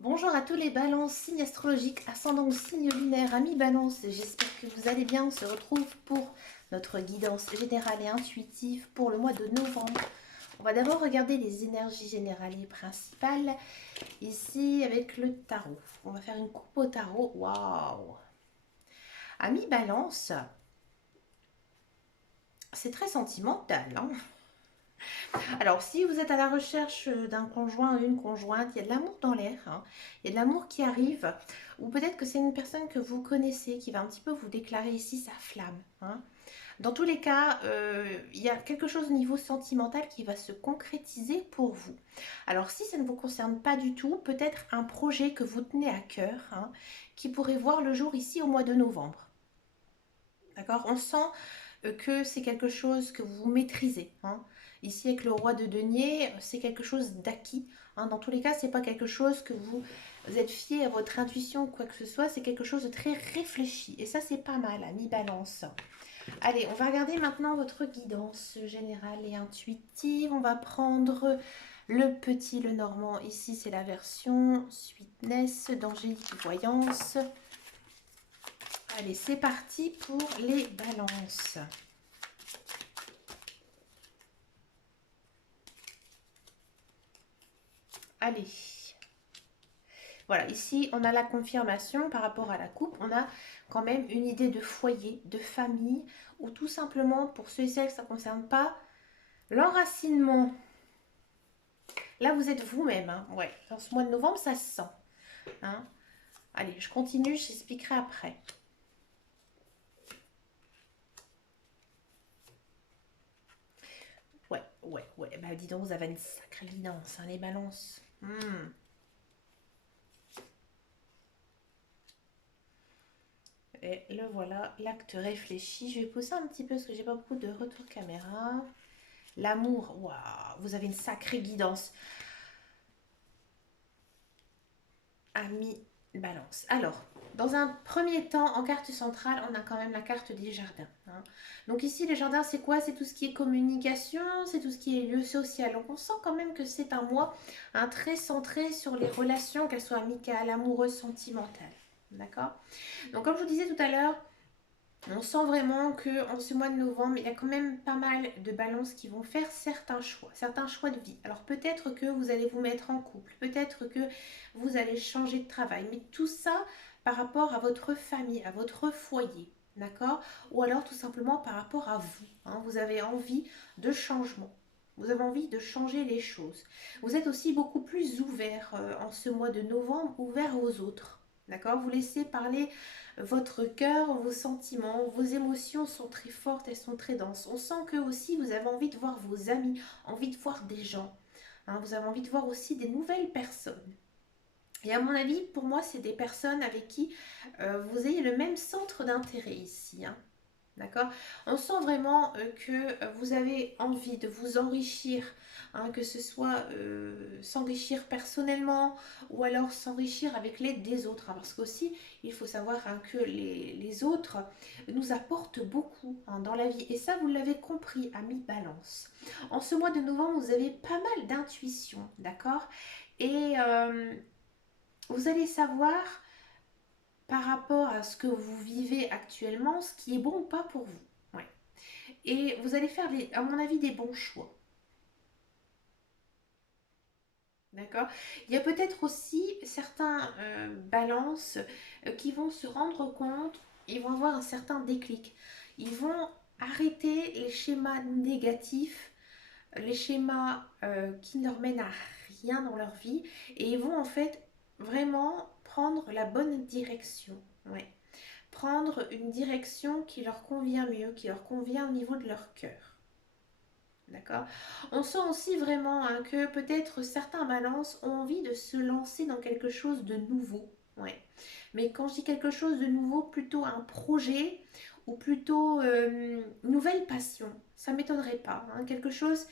Bonjour à tous les balances, signes astrologiques, ascendant ou signe lunaire, amis balance, j'espère que vous allez bien. On se retrouve pour notre guidance générale et intuitive pour le mois de novembre. On va d'abord regarder les énergies générales et principales, ici avec le tarot. On va faire une coupe au tarot, waouh. Amis balance, c'est très sentimental, hein. Alors, si vous êtes à la recherche d'un conjoint ou une conjointe, il y a de l'amour dans l'air, hein. Il y a de l'amour qui arrive, ou peut-être que c'est une personne que vous connaissez qui va un petit peu vous déclarer ici sa flamme, hein. Dans tous les cas, il y a quelque chose au niveau sentimental qui va se concrétiser pour vous. Alors, si ça ne vous concerne pas du tout, peut-être un projet que vous tenez à cœur, hein, qui pourrait voir le jour ici au mois de novembre. D'accord? On sent que c'est quelque chose que vous maîtrisez, hein. Ici, avec le roi de denier, c'est quelque chose d'acquis, hein. Dans tous les cas, c'est pas quelque chose que vous êtes fié à votre intuition ou quoi que ce soit. C'est quelque chose de très réfléchi. Et ça, c'est pas mal, à mi-balance. Allez, on va regarder maintenant votre guidance générale et intuitive. On va prendre le petit, le normand. Ici, c'est la version Sweetness d'Angélique Voyance. Allez, c'est parti pour les balances. Allez. Voilà, ici, on a la confirmation par rapport à la coupe. On a quand même une idée de foyer, de famille, ou tout simplement, pour ceux et celles que ça ne concerne pas, l'enracinement. Là, vous êtes vous-même, hein. Ouais, dans ce mois de novembre, ça se sent, hein. Allez, je continue, j'expliquerai après. Ouais. Bah, dis donc, vous avez une sacrée guidance, hein, les balances. Et le voilà, l'acte réfléchi. Je vais pousser un petit peu parce que j'ai pas beaucoup de retour caméra. L'amour, waouh, vous avez une sacrée guidance. Ami balance. Alors, dans un premier temps, en carte centrale, on a quand même la carte des jardins, hein. Donc ici, les jardins, c'est quoi? C'est tout ce qui est communication, c'est tout ce qui est lieu social. Donc on sent quand même que c'est un mois très centré sur les relations, qu'elles soient amicales, amoureuses, sentimentales. D'accord? Donc comme je vous disais tout à l'heure, on sent vraiment que en ce mois de novembre, il y a quand même pas mal de balances qui vont faire certains choix de vie. Alors peut-être que vous allez vous mettre en couple, peut-être que vous allez changer de travail, mais tout ça par rapport à votre famille, à votre foyer, d'accord? Ou alors tout simplement par rapport à vous, hein. Vous avez envie de changement. Vous avez envie de changer les choses. Vous êtes aussi beaucoup plus ouvert en ce mois de novembre, ouvert aux autres. D'accord? Vous laissez parler votre cœur, vos sentiments, vos émotions sont très fortes, elles sont très denses. On sent que aussi vous avez envie de voir vos amis, envie de voir des gens, hein. Vous avez envie de voir aussi des nouvelles personnes. Et à mon avis, pour moi, c'est des personnes avec qui vous ayez le même centre d'intérêt ici, hein. D'accord? On sent vraiment que vous avez envie de vous enrichir, hein, que ce soit s'enrichir personnellement ou alors s'enrichir avec l'aide des autres, hein, parce qu'aussi, il faut savoir, hein, que les autres nous apportent beaucoup, hein, dans la vie. Et ça, vous l'avez compris, ami balance. En ce mois de novembre, vous avez pas mal d'intuition, d'accord? Et vous allez savoir par rapport à ce que vous vivez actuellement, ce qui est bon ou pas pour vous. Ouais. Et vous allez faire, à mon avis, des bons choix. D'accord? Il y a peut-être aussi certains balances qui vvont se rendre compte, ils vont avoir un certain déclic. Ils vont arrêter les schémas négatifs, les schémas qui ne leur mènent à rien dans leur vie, et ils vont en fait vraiment prendre la bonne direction. Ouais. Prendre une direction qui leur convient mieux, qui leur convient au niveau de leur cœur. D'accord? On sent aussi vraiment, hein, que peut-être certains balances ont envie de se lancer dans quelque chose de nouveau. Ouais. Mais quand je dis quelque chose de nouveau, plutôt un projet ou plutôt une nouvelle passion. Ça ne m'étonnerait pas, hein. Quelque chose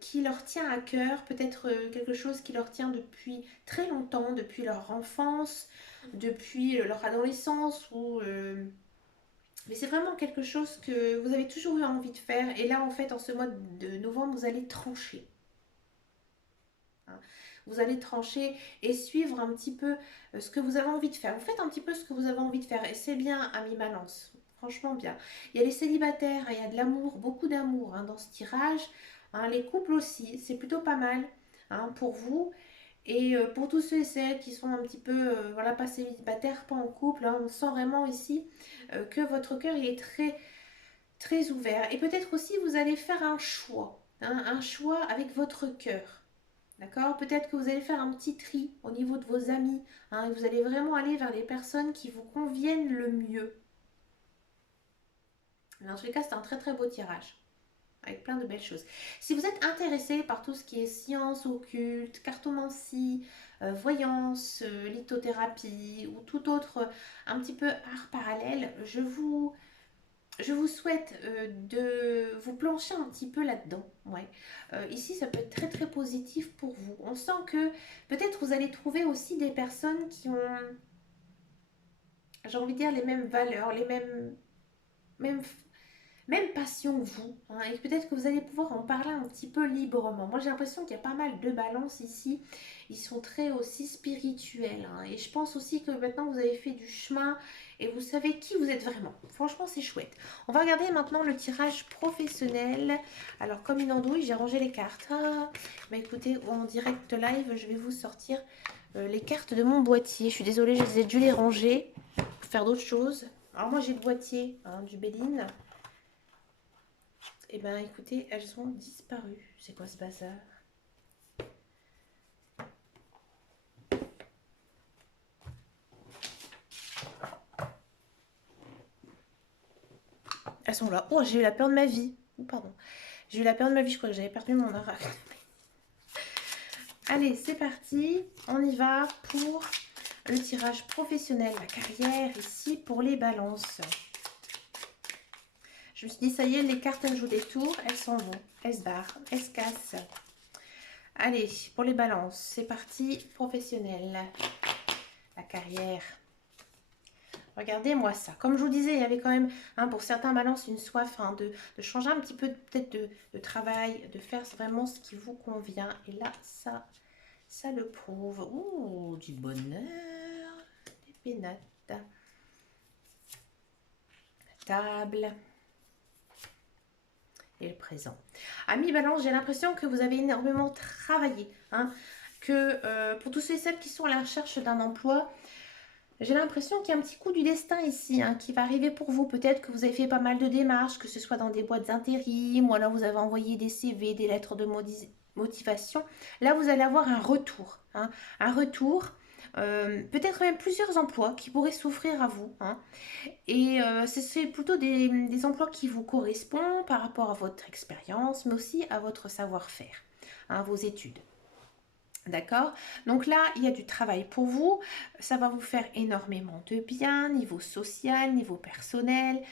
qui leur tient à cœur, peut-être quelque chose qui leur tient depuis très longtemps, depuis leur enfance, depuis leur adolescence ou mais c'est vraiment quelque chose que vous avez toujours eu envie de faire. Et là, en fait, en ce mois de novembre, vous allez trancher, hein. vous allez trancher et suivre un petit peu ce que vous avez envie de faire. Vous faites un petit peu ce que vous avez envie de faire et c'est bien, ami Balance. Franchement bien. Il y a les célibataires, il y a de l'amour, beaucoup d'amour hein, dans ce tirage. Hein, les couples aussi, c'est plutôt pas mal hein, pour vous. Et pour tous ceux et celles qui sont un petit peu, voilà, pas célibataires, pas en couple, hein, on sent vraiment ici que votre cœur il est très, très ouvert. Et peut-être aussi vous allez faire hein, un choix avec votre cœur. D'accord. Peut-être que vous allez faire un petit tri au niveau de vos amis. Hein, et vous allez vraiment aller vers les personnes qui vous conviennent le mieux. Mais en tous les cas, c'est un très très beau tirage avec plein de belles choses. Si vous êtes intéressé par tout ce qui est science occulte, cartomancie, voyance, lithothérapie ou tout autre un petit peu art parallèle, je vous souhaite de vous plancher un petit peu là-dedans. Ouais. Ici, ça peut être très très positif pour vous. On sent que peut-être vous allez trouver aussi des personnes qui ont, j'ai envie de dire, les mêmes valeurs, les mêmes même passion que vous, hein, et peut-être que vous allez pouvoir en parler un petit peu librement. Moi j'ai l'impression qu'il y a pas mal de balance ici, ils sont très aussi spirituels, hein, et je pense aussi que maintenant vous avez fait du chemin et vous savez qui vous êtes vraiment. Franchement c'est chouette. On va regarder maintenant le tirage professionnel. Alors comme une andouille, j'ai rangé les cartes. Ah, bah écoutez, en direct live, je vais vous sortir les cartes de mon boîtier. Je suis désolée, j'ai dû les ranger pour faire d'autres choses. Alors moi j'ai le boîtier hein, du Béline. Eh ben écoutez, elles ont disparu. C'est quoi ce bazar? Elles sont là. Oh, j'ai eu la peur de ma vie. Oh, pardon. J'ai eu la peur de ma vie, je crois que j'avais perdu mon arachne. Allez, c'est parti. On y va pour le tirage professionnel, la carrière ici pour les balances. Je me suis dit, ça y est, les cartes, elles jouent des tours. Elles s'en vont. Elles se barrent. Elles se cassent. Allez, pour les balances, c'est parti. Professionnel. La carrière. Regardez-moi ça. Comme je vous disais, il y avait quand même, hein, pour certains balances, une soif hein, de changer un petit peu peut-être de travail, de faire vraiment ce qui vous convient. Et là, ça le prouve. Ouh, du bonheur, des pénates. Table. Et le présent. Amis Balance, j'ai l'impression que vous avez énormément travaillé. Hein, que pour tous ceux et celles qui sont à la recherche d'un emploi, j'ai l'impression qu'il y a un petit coup du destin ici hein, qui va arriver pour vous. Peut-être que vous avez fait pas mal de démarches, que ce soit dans des boîtes d'intérim ou alors vous avez envoyé des CV, des lettres de motivation. Là, vous allez avoir un retour. Hein, un retour, peut-être même plusieurs emplois qui pourraient s'offrir à vous. Hein. Et c'est plutôt des emplois qui vous correspondent par rapport à votre expérience, mais aussi à votre savoir-faire, hein, vos études. D'accord. Donc là, il y a du travail pour vous. Ça va vous faire énormément de bien, niveau social, niveau personnel,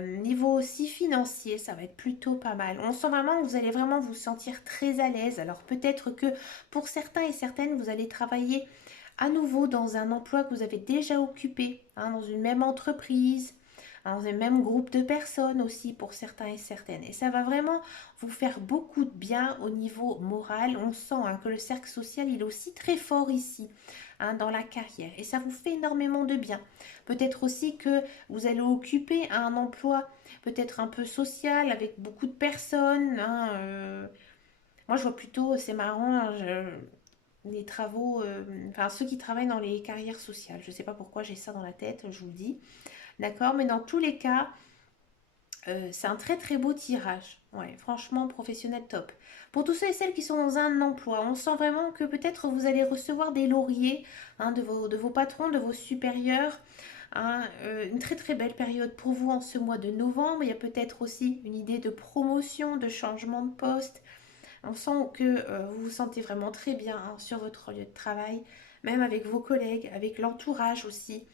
niveau aussi financier, ça va être plutôt pas mal. On sent vraiment que vous allez vraiment vous sentir très à l'aise. Alors peut-être que pour certains et certaines, vous allez travailler à nouveau dans un emploi que vous avez déjà occupé, hein, dans une même entreprise, hein, dans un même groupe de personnes aussi pour certains et certaines. Et ça va vraiment vous faire beaucoup de bien au niveau moral. On sent hein, que le cercle social il est aussi très fort ici, hein, dans la carrière. Et ça vous fait énormément de bien. Peut-être aussi que vous allez occuper un emploi peut-être un peu social avec beaucoup de personnes. Hein, moi, je vois plutôt, c'est marrant, hein, les travaux, enfin ceux qui travaillent dans les carrières sociales. Je ne sais pas pourquoi j'ai ça dans la tête, je vous le dis. D'accord, mais dans tous les cas, c'est un très très beau tirage. Ouais, franchement, professionnel top. Pour tous ceux et celles qui sont dans un emploi, on sent vraiment que peut-être vous allez recevoir des lauriers hein, de vos patrons, de vos supérieurs. Hein, une très très belle période pour vous en ce mois de novembre. Il y a peut-être aussi une idée de promotion, de changement de poste. On sent que vous vous sentez vraiment très bien hein, sur votre lieu de travail, même avec vos collègues, avec l'entourage aussi.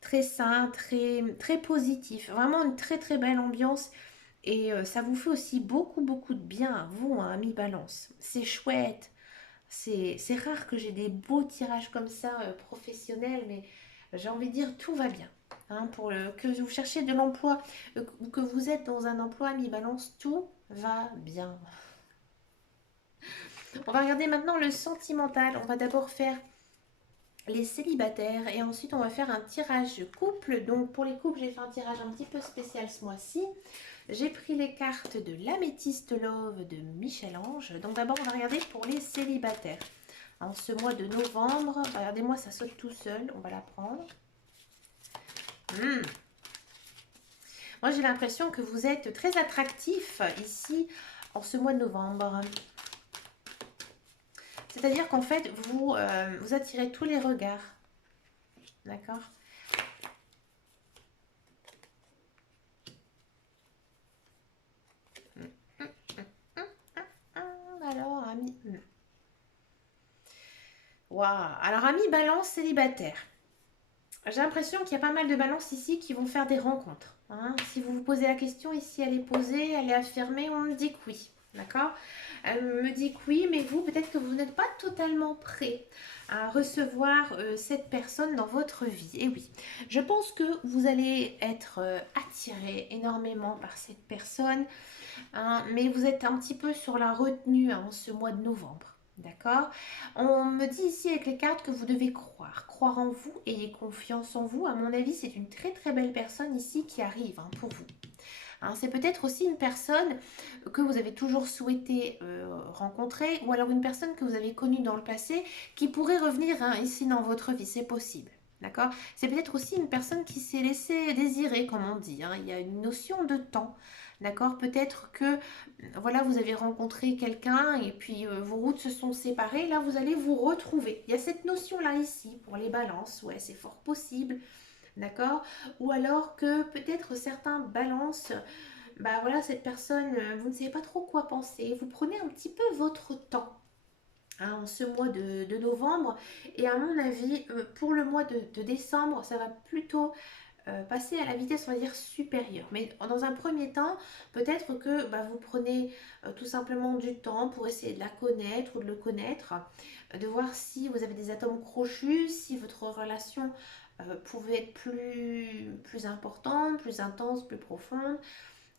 Très sain, très, très positif. Vraiment une très très belle ambiance. Et ça vous fait aussi beaucoup beaucoup de bien à vous, hein, ami Balance. C'est chouette. C'est rare que j'ai des beaux tirages comme ça professionnels, mais j'ai envie de dire tout va bien. Hein, pour que vous cherchiez de l'emploi ou que vous êtes dans un emploi, ami Balance, tout va bien. On va regarder maintenant le sentimental. On va d'abord faire les célibataires et ensuite on va faire un tirage couple. Donc pour les couples, j'ai fait un tirage un petit peu spécial ce mois-ci. J'ai pris les cartes de l'Améthyste Love de Michel-Ange. Donc d'abord, on va regarder pour les célibataires. En ce mois de novembre, regardez-moi, ça saute tout seul. On va la prendre. Moi, j'ai l'impression que vous êtes très attractif ici en ce mois de novembre. C'est-à-dire qu'en fait, vous attirez tous les regards. D'accord? Alors, ami. Waouh! Alors, ami balance célibataire. J'ai l'impression qu'il y a pas mal de balances ici qui vont faire des rencontres. Hein. Si vous vous posez la question, ici elle est posée, elle est affirmée, on me dit que oui. D'accord? Elle me dit que oui, mais vous, peut-être que vous n'êtes pas totalement prêt à recevoir cette personne dans votre vie. Et oui, je pense que vous allez être attiré énormément par cette personne, hein, mais vous êtes un petit peu sur la retenue en ce mois de novembre. D'accord? On me dit ici avec les cartes que vous devez croire en vous, ayez confiance en vous. À mon avis, c'est une très très belle personne ici qui arrive hein, pour vous. Hein, c'est peut-être aussi une personne que vous avez toujours souhaité rencontrer ou alors une personne que vous avez connue dans le passé qui pourrait revenir hein, ici dans votre vie, c'est possible. D'accord? C'est peut-être aussi une personne qui s'est laissée désirer, comme on dit. Hein. Il y a une notion de temps. D'accord? Peut-être que voilà, vous avez rencontré quelqu'un et puis vos routes se sont séparées. Là, vous allez vous retrouver. Il y a cette notion-là ici pour les balances. Ouais, c'est fort possible. D'accord? Ou alors que peut-être certains balances, bah voilà, cette personne, vous ne savez pas trop quoi penser. Vous prenez un petit peu votre temps. Hein, en ce mois de novembre et à mon avis pour le mois de décembre ça va plutôt passer à la vitesse, on va dire, supérieure. Mais dans un premier temps, peut-être que bah, vous prenez tout simplement du temps pour essayer de la connaître ou de le connaître, de voir si vous avez des atomes crochus, si votre relation pouvait être plus importante, plus intense, plus profonde.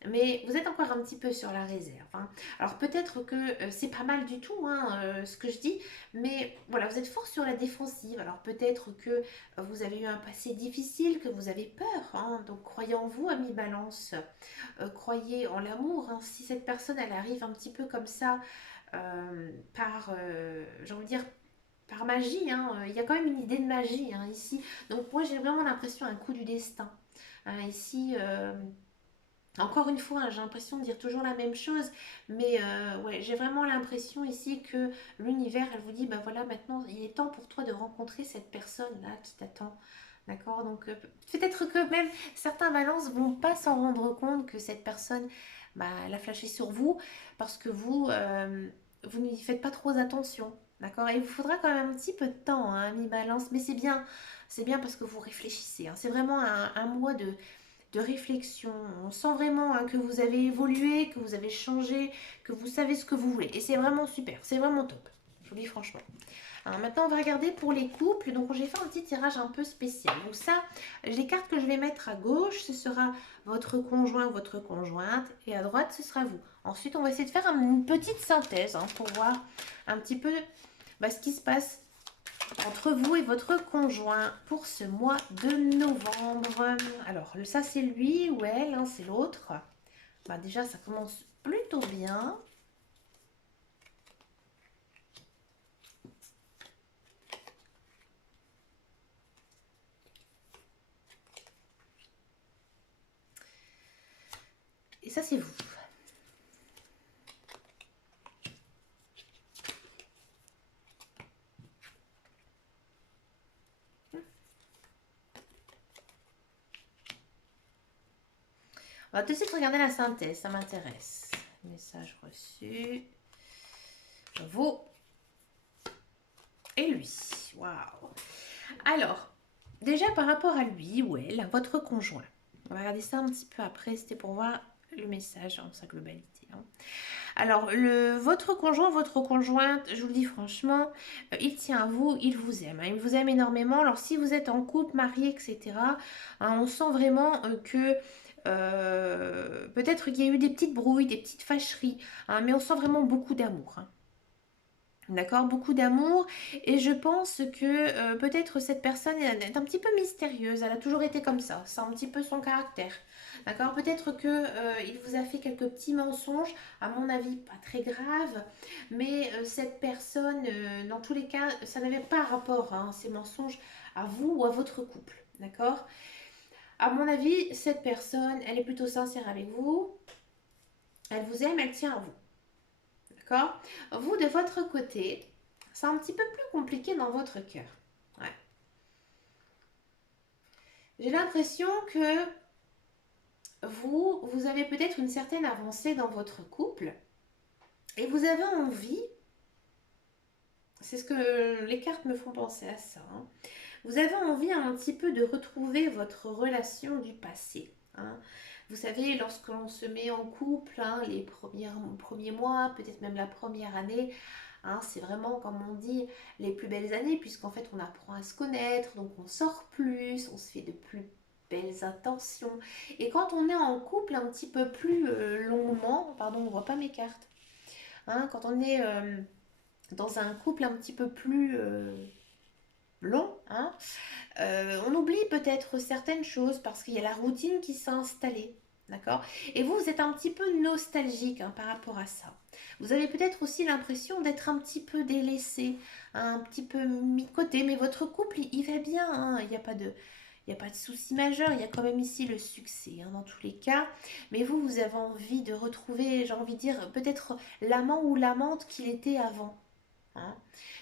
Mais vous êtes encore un petit peu sur la réserve. Hein. Alors peut-être que c'est pas mal du tout hein, ce que je dis, mais voilà, vous êtes fort sur la défensive. Alors peut-être que vous avez eu un passé difficile, que vous avez peur. Hein. Donc croyez en vous, ami Balance. Croyez en l'amour. Hein. Si cette personne, elle arrive un petit peu comme ça, par, j'ai envie de dire, par magie, hein, il y a quand même une idée de magie hein, ici. Donc moi j'ai vraiment l'impression un coup du destin. Hein, ici... encore une fois, hein, j'ai l'impression de dire toujours la même chose, mais ouais, j'ai vraiment l'impression ici que l'univers, elle vous dit, bah voilà, maintenant, il est temps pour toi de rencontrer cette personne-là qui t'attend. D'accord? Donc peut-être que même certains balances vont pas s'en rendre compte que cette personne, bah, elle a flashé sur vous parce que vous n'y faites pas trop attention. D'accord? Et il vous faudra quand même un petit peu de temps, hein, mi-balance, mais c'est bien parce que vous réfléchissez. Hein. C'est vraiment un mois de réflexion. On sent vraiment hein, que vous avez évolué, que vous avez changé, que vous savez ce que vous voulez. Et c'est vraiment super, c'est vraiment top. Je vous dis franchement. Alors maintenant, on va regarder pour les couples. Donc, j'ai fait un petit tirage un peu spécial. Donc ça, les cartes que je vais mettre à gauche, ce sera votre conjoint ou votre conjointe. Et à droite, ce sera vous. Ensuite, on va essayer de faire une petite synthèse hein, pour voir un petit peu bah, ce qui se passe entre vous et votre conjoint pour ce mois de novembre. Alors, ça c'est lui ou elle, hein, c'est l'autre. Bah, déjà, ça commence plutôt bien. Et ça, c'est vous. On va tout de suite regarder la synthèse, ça m'intéresse. Message reçu. Vous et lui. Waouh. Alors, déjà par rapport à lui ou elle, à votre conjoint. On va regarder ça un petit peu après, c'était pour voir le message en sa globalité. Hein. Alors, votre conjoint, votre conjointe, je vous le dis franchement, il tient à vous, il vous aime. Hein, il vous aime énormément. Alors, si vous êtes en couple, marié, etc., hein, on sent vraiment que peut-être qu'il y a eu des petites brouilles, des petites fâcheries, hein, mais on sent vraiment beaucoup d'amour. Hein. D'accord? Beaucoup d'amour et je pense que peut-être cette personne est un petit peu mystérieuse. Elle a toujours été comme ça. C'est un petit peu son caractère. D'accord? Peut-être que il vous a fait quelques petits mensonges. À mon avis, pas très graves. Mais cette personne, dans tous les cas, ça n'avait pas rapport, hein, ces mensonges, à vous ou à votre couple. D'accord? À mon avis, cette personne, elle est plutôt sincère avec vous. Elle vous aime, elle tient à vous. D'accord? Vous, de votre côté, c'est un petit peu plus compliqué dans votre cœur. Ouais. J'ai l'impression que vous avez peut-être une certaine avancée dans votre couple et vous avez envie, c'est ce que les cartes me font penser à ça, hein, vous avez envie un petit peu de retrouver votre relation du passé. Hein. Vous savez, lorsqu'on se met en couple, hein, les premiers mois, peut-être même la première année, hein, c'est vraiment, comme on dit, les plus belles années, puisqu'en fait, on apprend à se connaître, donc on sort plus, on se fait de plus belles intentions. Et quand on est en couple un petit peu plus longuement, pardon, on voit pas mes cartes, hein, quand on est dans un couple un petit peu plus long, hein, on oublie peut-être certaines choses parce qu'il y a la routine qui s'est installée. D'accord? Et vous, vous êtes un petit peu nostalgique, hein, par rapport à ça. Vous avez peut-être aussi l'impression d'être un petit peu délaissé, hein, un petit peu mis de côté, mais votre couple, il va bien, hein, il n'y a pas de souci majeur, il y a quand même ici le succès, hein, dans tous les cas. Mais vous, vous avez envie de retrouver, j'ai envie de dire, peut-être l'amant ou l'amante qu'il était avant. Hein.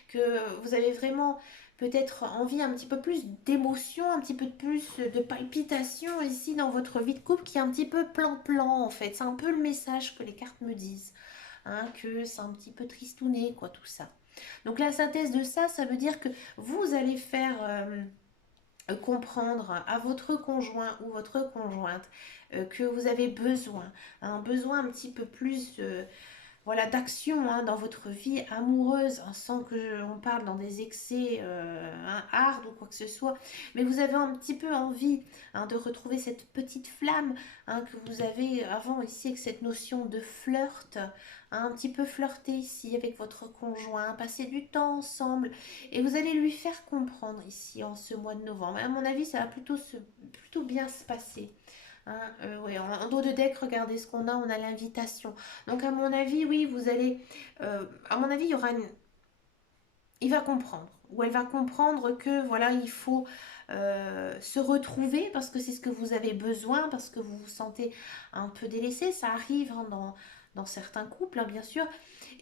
Que vous avez vraiment peut-être envie un petit peu plus d'émotion, un petit peu plus de palpitation ici dans votre vie de couple qui est un petit peu plan-plan en fait. C'est un peu le message que les cartes me disent. Hein, que c'est un petit peu tristouné, quoi, tout ça. Donc la synthèse de ça, ça veut dire que vous allez faire comprendre à votre conjoint ou votre conjointe que vous avez besoin, un besoin un petit peu plus voilà, d'action, hein, dans votre vie amoureuse, hein, sans que on parle dans des excès hard ou quoi que ce soit, mais vous avez un petit peu envie, hein, de retrouver cette petite flamme, hein, que vous avez avant ici avec cette notion de flirt, hein, un petit peu flirter ici avec votre conjoint, passer du temps ensemble, et vous allez lui faire comprendre ici en ce mois de novembre. À mon avis, ça va plutôt bien se passer. Hein, ouais, en dos de deck, regardez ce qu'on a, on a l'invitation. Donc à mon avis, oui, vous allez... à mon avis, il y aura une... Il va comprendre, ou elle va comprendre que voilà, il faut se retrouver parce que c'est ce que vous avez besoin, parce que vous vous sentez un peu délaissé. Ça arrive, hein, dans certains couples, hein, bien sûr.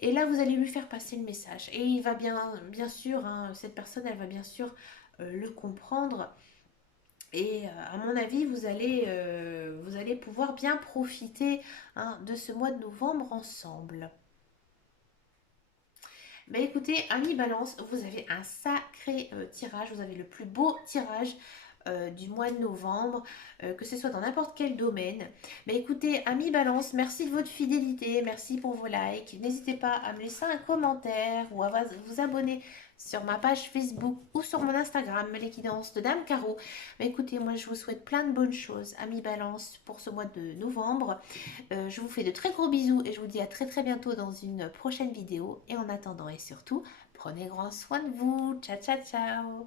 Et là, vous allez lui faire passer le message. Et il va bien sûr, hein, cette personne, elle va bien sûr le comprendre. Et à mon avis, vous allez pouvoir bien profiter, hein, de ce mois de novembre ensemble. Mais écoutez, ami Balance, vous avez un sacré tirage, vous avez le plus beau tirage du mois de novembre, que ce soit dans n'importe quel domaine. Mais écoutez, ami Balance, merci de votre fidélité, merci pour vos likes. N'hésitez pas à me laisser un commentaire ou à vous abonner sur ma page Facebook ou sur mon Instagram, l'équidance de Dame Caro. Mais écoutez, moi je vous souhaite plein de bonnes choses, ami Balance, pour ce mois de novembre. Je vous fais de très gros bisous et je vous dis à très très bientôt dans une prochaine vidéo. Et en attendant et surtout, prenez grand soin de vous. Ciao ciao ciao.